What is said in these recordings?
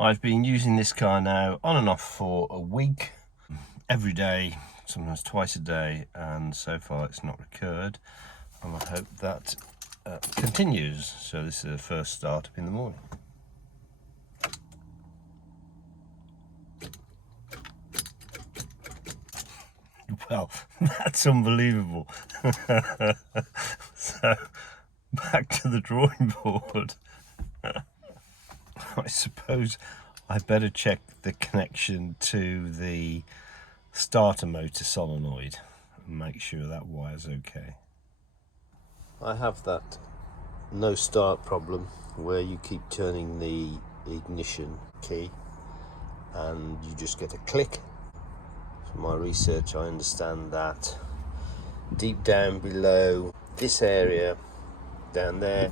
I've been using this car now on and off for a week, every day, sometimes twice a day, and so far it's not recurred, and I hope that continues. So this is the first start up in the morning. Well, that's unbelievable. So back to the drawing board. I suppose I better check the connection to the starter motor solenoid and make sure that wire's okay. I have that no start problem where you keep turning the ignition key and you just get a click. From my research, I understand that deep down below this area down there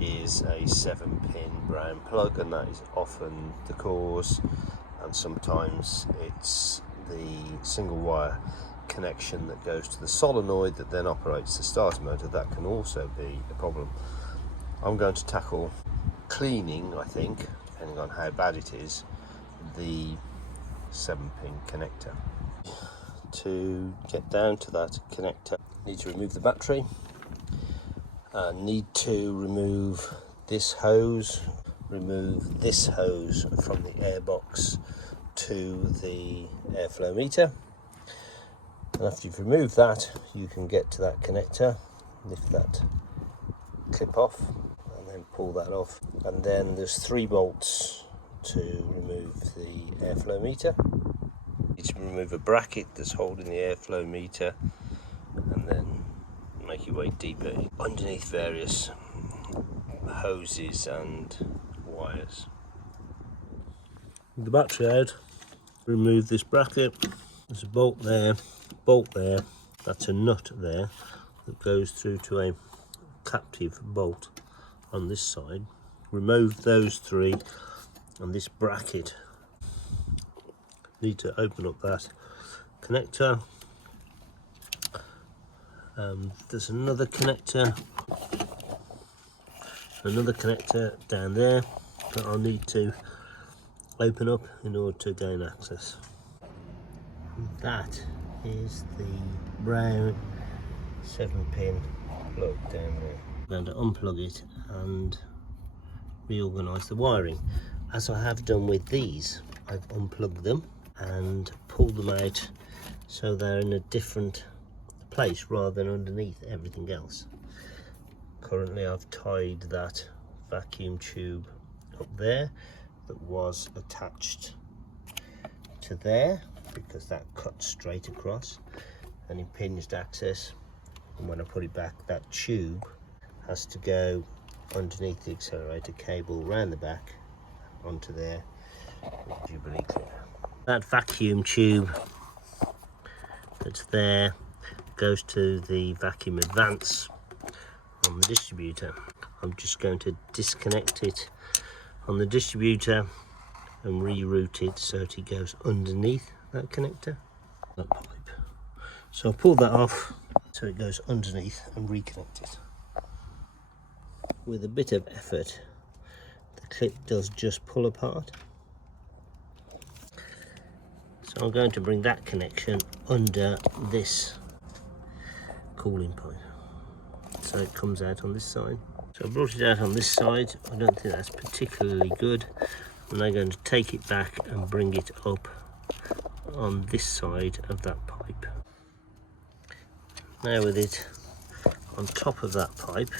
is a 7-pin brown plug, and that is often the cause, and sometimes it's the single wire connection that goes to the solenoid that then operates the starter motor. That can also be a problem. I'm going to tackle cleaning, I think, depending on how bad it is, the 7-pin connector. To get down to that connector, I need to remove the battery. I need to remove this hose from the airbox to the airflow meter. And after you've removed that, you can get to that connector, lift that clip off, and then pull that off. And then there's 3 bolts to remove the airflow meter. You need to remove a bracket that's holding the airflow meter, and then make your way deeper underneath various hoses and wires. With the battery out, remove this bracket. There's a bolt there, that's a nut there that goes through to a captive bolt on this side. Remove those 3 and this bracket. Need to open up that connector. There's another connector down there that I'll need to open up in order to gain access. That is the brown 7-pin plug down there. I'm going to unplug it and reorganise the wiring. As I have done with these, I've unplugged them and pulled them out so they're in a different place rather than underneath everything else. Currently I've tied that vacuum tube up there that was attached to there because that cuts straight across and impinged access, and when I put it back, that tube has to go underneath the accelerator cable round the back onto there. That vacuum tube that's there goes to the vacuum advance on the distributor. I'm just going to disconnect it on the distributor and reroute it so that it goes underneath that connector, that pipe. So I'll pull that off so it goes underneath and reconnect it. With a bit of effort, the clip does just pull apart. So I'm going to bring that connection under this cooling pipe so it comes out on this side. So I brought it out on this side. I don't think that's particularly good. I'm now going to take it back and bring it up on this side of that pipe. Now with it on top of that pipe,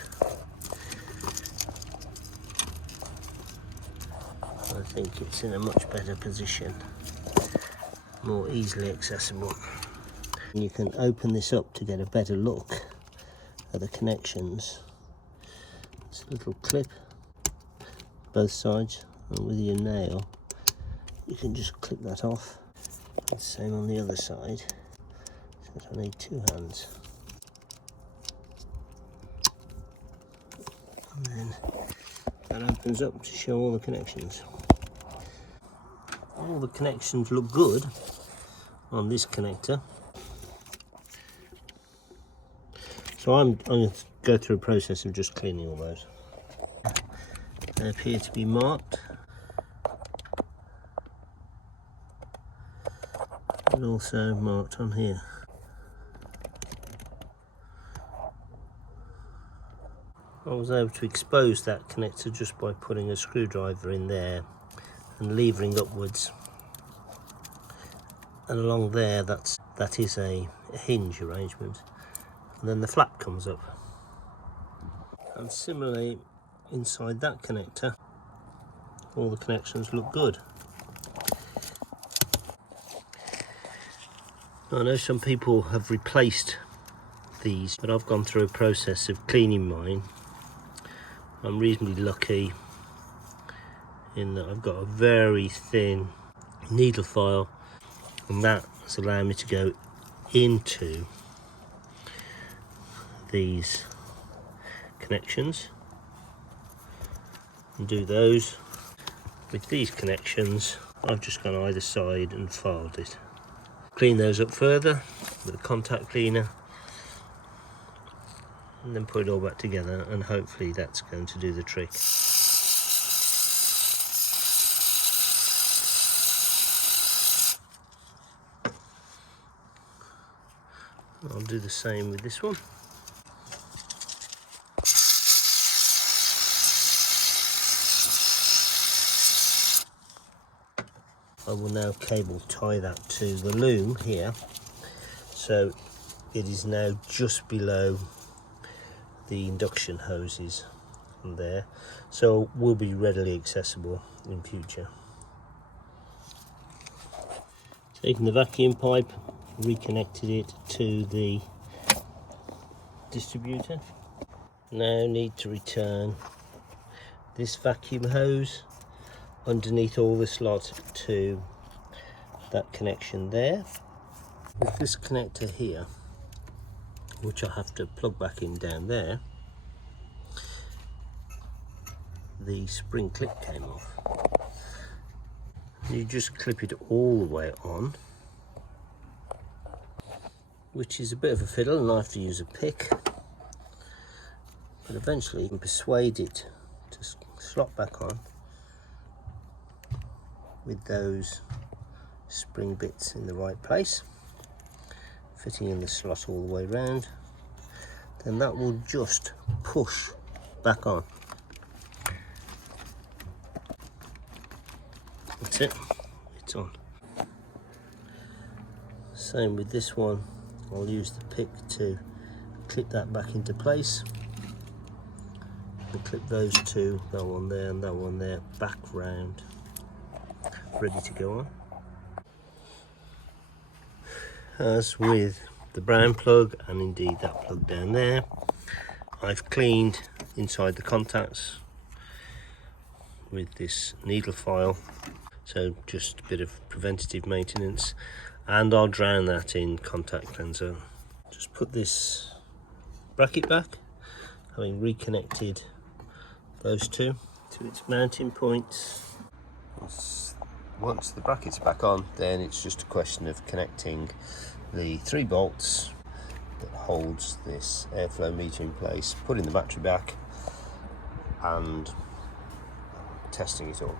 I think it's in a much better position, more easily accessible. And you can open this up to get a better look at the connections. It's a little clip both sides, and with your nail you can just clip that off. And same on the other side, so I need 2 hands. And then that opens up to show all the connections. All the connections look good on this connector. So I'm going to go through a process of just cleaning all those. They appear to be marked. and also marked on here. I was able to expose that connector just by putting a screwdriver in there and levering upwards, and along there that is a hinge arrangement, and then the flap comes up. And similarly inside that connector, all the connections look good. I know some people have replaced these, but I've gone through a process of cleaning mine. I'm reasonably lucky in that I've got a very thin needle file, and that has allowed me to go into these connections and do those. With these connections, I've just gone either side and filed it. Clean those up further with a contact cleaner, and then put it all back together, and hopefully that's going to do the trick. I'll do the same with this one. I will now cable tie that to the loom here, so it is now just below the induction hoses there, so will be readily accessible in future. Taking the vacuum pipe, reconnected it to the distributor. Now need to return this vacuum hose underneath all this lot to that connection there. With this connector here, which I have to plug back in down there, the spring clip came off. You just clip it all the way on, which is a bit of a fiddle, and I have to use a pick, but eventually you can persuade it to slot back on with those spring bits in the right place, fitting in the slot all the way round. Then that will just push back on. That's it, it's on. Same with this one, I'll use the pick to clip that back into place, and clip those two, that one there and that one there, back round, ready to go on. As with the brown plug, and indeed that plug down there, I've cleaned inside the contacts with this needle file, so just a bit of preventative maintenance, and I'll drown that in contact cleanser. Just put this bracket back, having reconnected those two to its mounting points. Once the brackets are back on, then it's just a question of connecting the 3 bolts that holds this airflow meter in place, putting the battery back and testing it all.